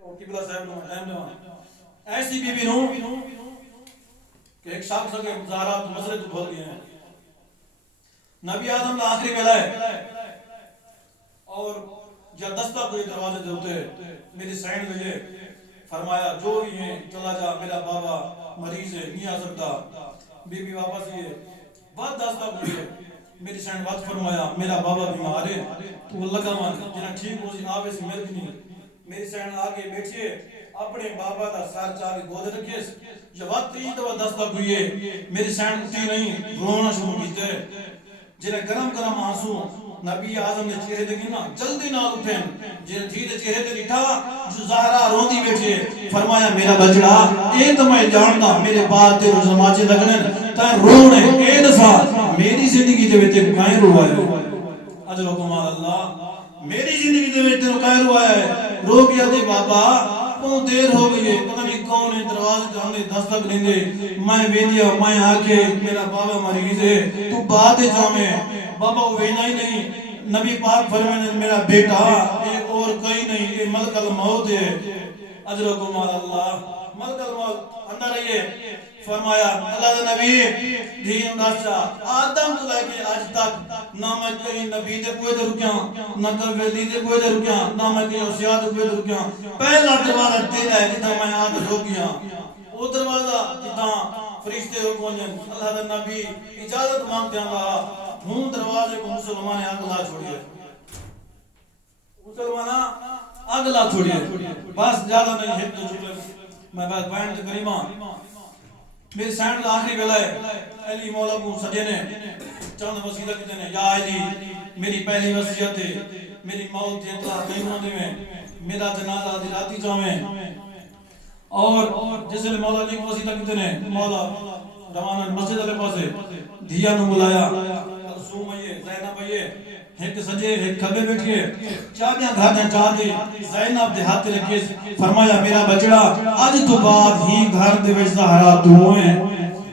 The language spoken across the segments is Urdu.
قبلہ صاحب نے ٹائم دوا ایسی بی بی نو کہ ایک شخص کے مزارات مسئلے تو بھول گئے ہیں نبی آدم نے آخری ویلا ہے اور جب دستک ہوئے دروازے دے ہوتے میری سائن لگے فرمایا جو بھی ہیں چلا جا میرا بابا مریض ہے نہیں آ سکتا بی بی واپس یہ بات دستک ہوئی ہے میری سائن بات فرمایا میرا بابا بیمار ہے تو وہ لگا مان جنہاں ٹھیک ہو سی آوے سے ملک نہیں میری سائن آگے بیٹھئے اپنے بابا دا سار چاہ کے گودے رکھے جب بات تیجی دوا دستک ہوئی ہے میری سائن اٹھی نہیں رونا شروع کیتے جنہیں گرم گرم آنسو نبی آدم نے چہرے دے گی نا جلدی نہ اٹھیں جنہیں دھیرے چہرے دے لٹھا جو زہرہ روندی بیٹھے فرمایا میرا بچڑا اے تو میں جانتا میرے بعد تیرے زماچے لگنے تاں رونے اے دفعہ میری زندگی دے ویتے کائیں روائے اجر و کمال اللہ میری زندگی دے ویتے کائیں روائے رو گیا دے بابا بہت دیر ہو گئی ہے پتہ نہیں کون ہے دروازے جانے دستک لیندے میں ویدیا میں آکے میرا بابا مریض ہے تو بات جامے بابا وینا ہی نہیں نبی پاک فرمانے میرا بیٹا یہ اور کوئی نہیں یہ ملک الموت ہے اجر و کمال اللہ ملک الموت اندر رہیے فرمایا اللہ دے نبی دین داشتا آدم تو لے کے آج تک نہ میں کہیں نبی دے کوئی دے رکیاں نہ کہیں ویدی دے کوئی دے رکیاں نہ میں کہیں اسیاد دے کوئی دے رکیاں پہلا دروازہ تیرا ہے جتا میں آدھ روکیاں وہ دروازہ جتا فرشتے رکو جن اللہ دے نبی اجازت مانگتے ہیں اللہ ہوں دروازے کو مسلمان اگلا چھوڑیے مسلمانہ اگلا چھوڑیے بس زیادہ نہیں ہت تو چھوڑے میں بات بیان کریمہ میرے سینڈ آخری ویلا ہے علی مولا کو سجنے چند وسیلہ کہتے ہیں یا علی میری پہلی وصیت ہے میری موت ہے اطلاع نہیں ہونے میں میرا جنازہ دلاتی جاؤیں اور جس لئے مولا علی کو وسیلہ کہتے ہیں مولا روانہ مسجد علیہ پاسے دھیا نو بلایا کلثوم آئیے زینب آئیے ایک سجے ایک کھبے بیٹھئے چابیاں گھاٹیں چاہ دے زینب دے ہاتھ رکھے فرمایا میرا بچڑا آج تو بعد ہی گھر دے وچ سہارا تو ہیں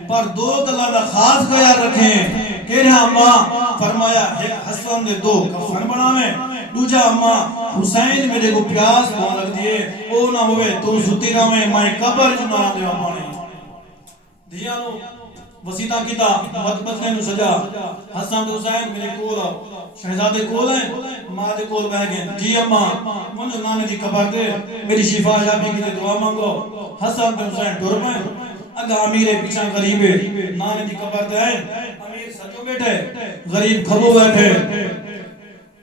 پر دو گلاں دا خاص خیال رکھیں کہ رہا اماں فرمایا ایک حسن دے دو کفن بناویں دوجا اماں حسین میرے کو پیاس پہن لگ دیئے او نہ ہوئے تو ستی رہویں میں قبر جنہ دے امانے دھیانو وسیطہ کیتا مطبخے نو سجا حسن دے حسین میرے کول شہزادے کول ہیں ماں دے کول بہ گئے جی اماں منجو نانے دی قبر دے میری شفا یابی کی دعا مانگو حسن دے حسین ٹر پائیں اگا امیر پیچھا غریب نانے دی قبر دے ہیں امیر سجو بیٹھے غریب کھبو بیٹھے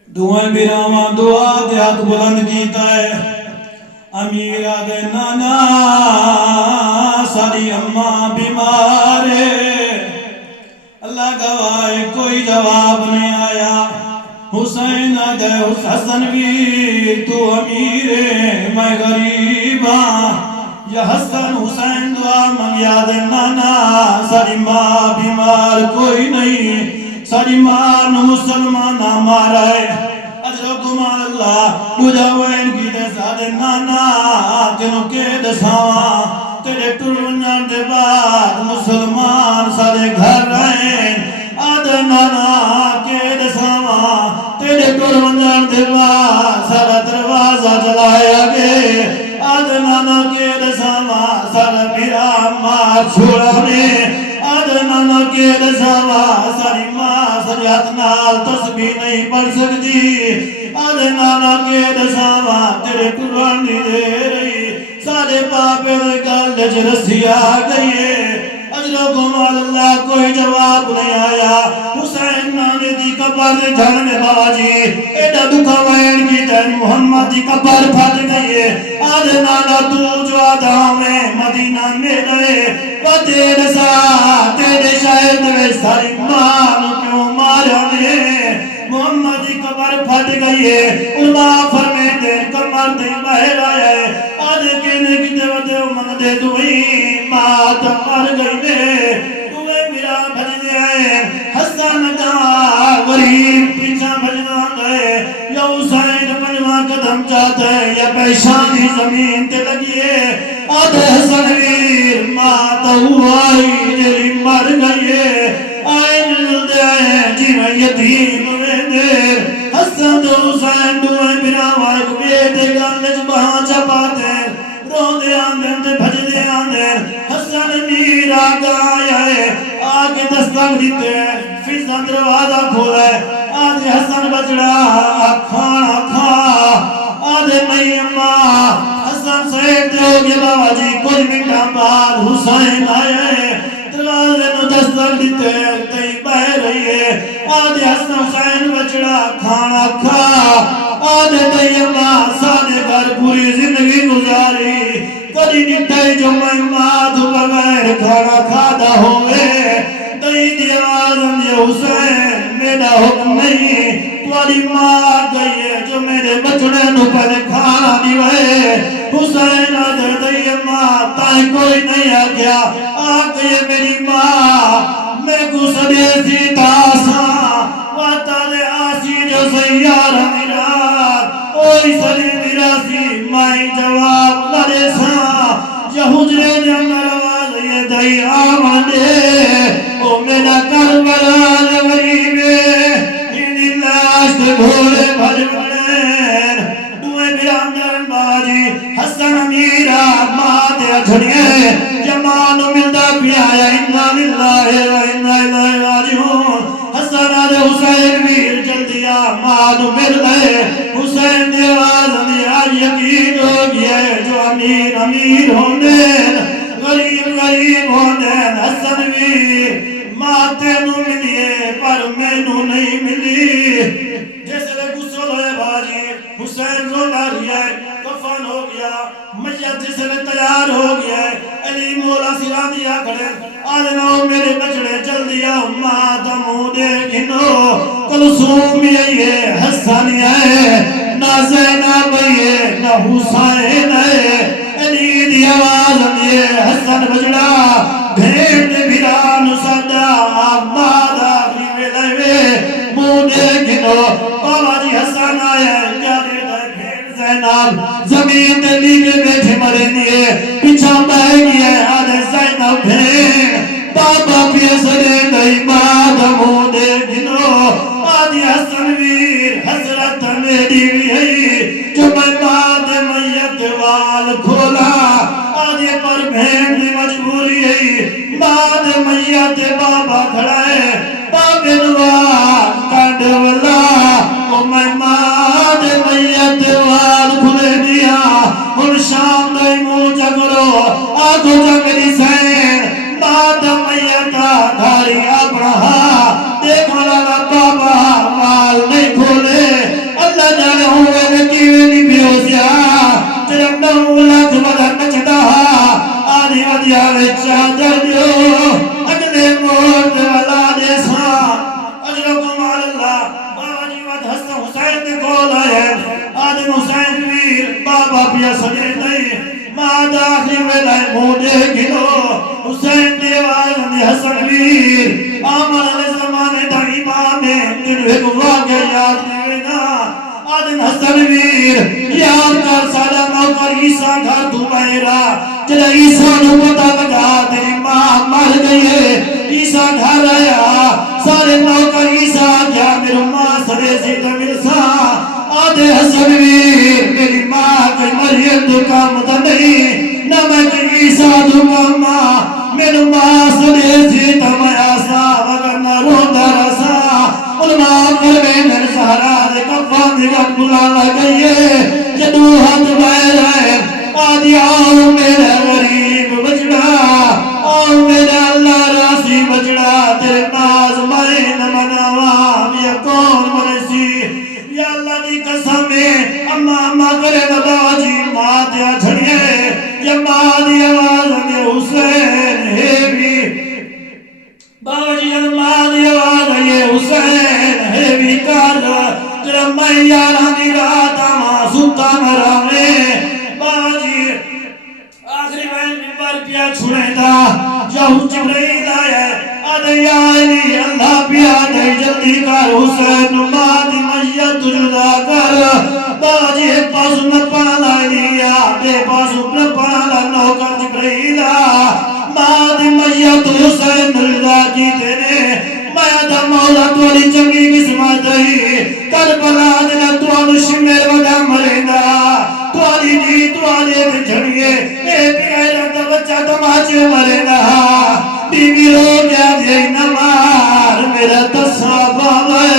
دعائیں بیراما دعا دے ہاتھ بلند کیتا ہے امیر دے نانا ساری اماں بیمارے اللہ گواہ کوئی جواب نہیں آیا حسین دے حسن ویر تو امیر میں غریباں یا حسن حسین دعا منگیا دے نانا ساری ماں بیمار کوئی نہیں ساری ماں نو مسلمانہ مارا ہے اجر و کمال اللہ بجاوین کی دے سادے نانا تینوں کے دساواں تیرے ٹرونیاں دے بعد مسلمان سارے گھر رہیں آدھے نانا کے دساواں تیرے ٹرونیاں دے بعد سارا دروازہ جلایا گے آدھے نانا کے دساواں سارا میرا ماں چھوڑانے آدھے نانا کے دساواں ساری ماں سریعت نال تسبیح نہیں پڑھ سکتی آدھے نانا کے دساواں تیرے قرآنی دے رہی سارے پاپے دے گالے چھ رسی آگئیے اجر و کمال اللہ کوئی جواب نہیں آیا حسین نانے دی قبر دے جھڑنے بابا جی ایڈا دکھا وین کی تین محمد دی قبر پھٹ گئیے آدھے نانا تو جو آدھاں میں مدینہ میں رہے پتے رسا تیرے شاید میں ساری مان کیوں مارا نے محمد دی قبر پھٹ گئیے علماء فرمے دے قبر دے بہر آئے آدھے کہنے کی دیوتے من دے دوئی مات مر گئی دے دوئے میرا بھج دے حسن کا غریب پیچھا بھجنا گئے یا حسین پنجوہ قدم چاہتے یا پیشانی زمین تے لگیے آدھے حسن ویر مات ہوائی جری مر گئیے آئے مل دے جی میں یتیم میں دیر حسن تو حسین دوئے میرا وائک بیٹے گالج بہاں چپاتے روندے آندے تے بھجدے آندے حسن امیر آگایا ہے آگے دستک دیتے فضا دروازہ کھولا ہے آدھے حسن بچڑا کھانا کھا آدھے نہیں اماں حسن سیٹ دے ہو گئے بابا جی کچھ منٹا بعد حسین آئے دروازے نو دستک دیتے تئی بہ رہی ہے آدھے حسن حسین بچڑا کھانا کھا آدھے نہیں اماں سادے گھر پوری زندگی گزاری کدی نٹھائی جو میں ماں تو بغیر کھانا کھادا ہوئے دئی دی آواز اندھے حسین میرا حکم نہیں تمہاری ماں گئی ہے جو میرے بچڑے نو پہلے کھانا نہیں وے حسین آدھے دئی ماں تائیں کوئی نہیں آ گیا آگئی ہے میری ماں میں کو سدے سی تاسا واتارے آسی جو سیارہ میرات اوہی سلی میرا سی مائی جواب لڑے سا یا حجرے جنر آواز یہ دئی آمانے او میرا کربلا غریبے انہی لاش دے گھوڑے بھج بڑے دوئے بیراندر باجی حسن امیرہ ماتے اچھڑیے جمانو ملدہ پیایا انہا للہ و انہا الہ راجعون حسن آدھے حسین ویر جلدیا مانو ملدے حسین دی آواز اندیا یقین ہو گیا جو امیر امیر ہونے غریب غریب ہونے حسن ویر ماتے نو ملیے پر میں نو نہیں ملی جیسے لے گسل ہوئے باجی حسین رونا رہا ہے کفن ہو گیا میت جیسے لے تیار ہو گیا ہے علی مولا سرا دیا کھڑے آدھناؤ میرے بچڑے جلدی آؤ ماں دمو دیکھنو کلثوم یہی ہے حسن ہے نہ زینب ہے نہ حسین ہے علی دی آواز اندھے حسن بجڑا بھیڑ دے بھیران سادا آماد آخری ویلے مو دیکھنو بابا جی حسن آیا جارے دے بھیڑ زینب زمین دے لیگے بیٹھے مرے دیئے پیچھا بہ گیا آدھے زینب بھیڑ بابا پیسرے دائی ماد مو دیکھنو آدھی حسن ویر حسرت میری بھی ہے جو میں ماد میت وال کھولا آدھے پر بھیڑ دی مجبوری ہے ماد میت بابا کھڑا ہے بابے نوار کانڈولا او میں ماد میت وال کھلے دیا ان شام دائی موچا کرو آگو جا میری سین ماد میتا دھاری اپنا دیکھا لگا بابا وال نہیں کھولے اللہ جانے ہوئے لکیوے نہیں بیوزیا جب نو لکھ بدا نچتا آدھی ودیا لے چادر دیو اگلے مورد والا دیسا اجرکم اللہ بابا جی ود حسن حسین دے کول آئے آدم حسین ویر بابا پیا سجے دائی ماں داخلی ویلائے مودے گھنو حسین دیواز اندھی حسن ویر آمال علیہ زمانے دا امامے تنو ایک واقع یاد دیوینا آدم حسن ویر یاد کر سالا موقر عیسیٰ گھر تو میرا جلہ عیسیٰ نو پتا لگا تیری ماں مر گئی ہے عیسیٰ گھر آیا سارے موقر عیسیٰ کیا میرے ماں سرے سیدہ ملسا آدھے حسن ویر میری ماں کی مریم تو کام تا نہیں نہ میں کی عیسیٰ تو کام میرے ماں سرے سیدہ میں آسا وگر نہ روندہ رسا علماء فرمین سہرا دے کفان دے گھٹ بلا لگئیے جدو ہاتھ بیر ہے آدھی آؤ میرے غریب بچڑا آؤ میرے اللہ راسی بچڑا تیرے ناز میں نمنوام یا کون مرسی یا اللہ دی قسمیں اماں کرے بابا جی ماں دیا جھڑیے یا ماں دی آواز میں حسین ہے بھی بابا جی ماں دی آواز ہے حسین ہے بھی کار جرا میں یارہ دی رات آماں ستا مراوے بابا جی آخری بین ممبر پیا چھوڑے دا جہو جبرائیل آئے آدھے یا علی اللہ پیا دے جلدی کر حسین ماں دی میت جدا کر بابا جی ایک پاسو نہ پڑا لائیا بے پاسو نہ پڑا لنوکر جبرائیل ماں دی میت حسین جدا کی تیرے میں دا مولا توڑی چنگی قسمت ہی کربلا دینا توانو شمیر ودا مرینا توالی جی توالے دے جھڑیے اے بغیر دا بچہ تماچے مرے گا بی بی رو گیا دے نمار میرا تسا باوے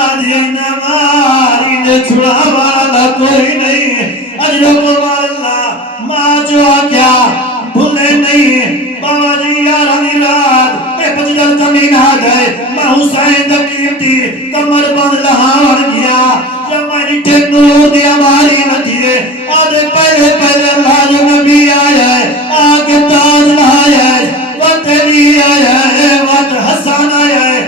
آدھے نمار انہیں چھڑا والا کوئی نہیں اجرب واللہ ماں جو آگیا بھولے نہیں بابا جی یارانی رات اے پچھل زمین آ گئے میں حسین دقیب تھی کمر بند لہاور کیا جب میں نیٹے نور دیا ماری ندیے آدھے پہلے اللہ جو نبی آیا ہے آگے تاج لایا ہے وقت علی آیا ہے وقت حسن آیا ہے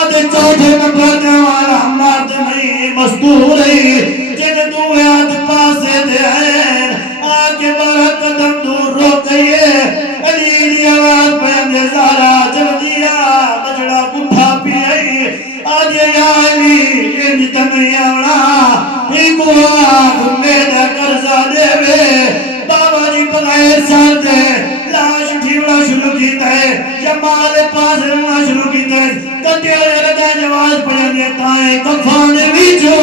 آدھے چوتھے نمبر دیوانا مرد نہیں مستور نہیں جن دوے آدھ پاسے دے ہیں آگے بارہ قدم دور رو گئیے علی دی آواز پیاندے زارا جب دیا بجڑا پٹھا پیئی آجے یا علی انج تنہی آوڑا ایک آگ میرا کرزہ دے وے بابا جی بغیر سار دے لاش ٹھیوڑا شروع کیتا ہے جمال پاس رہنا شروع کیتا ہے کٹے لگا جواز پیاندے تائیں کفانے ویچو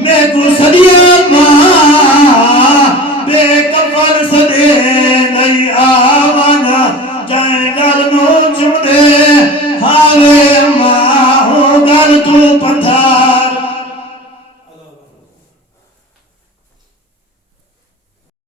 میں کو صدیہ ماں بے کفر صدے نہیں آوانا جائیں گل نو چم دے ہاوے ماں ہو گل تو پتھر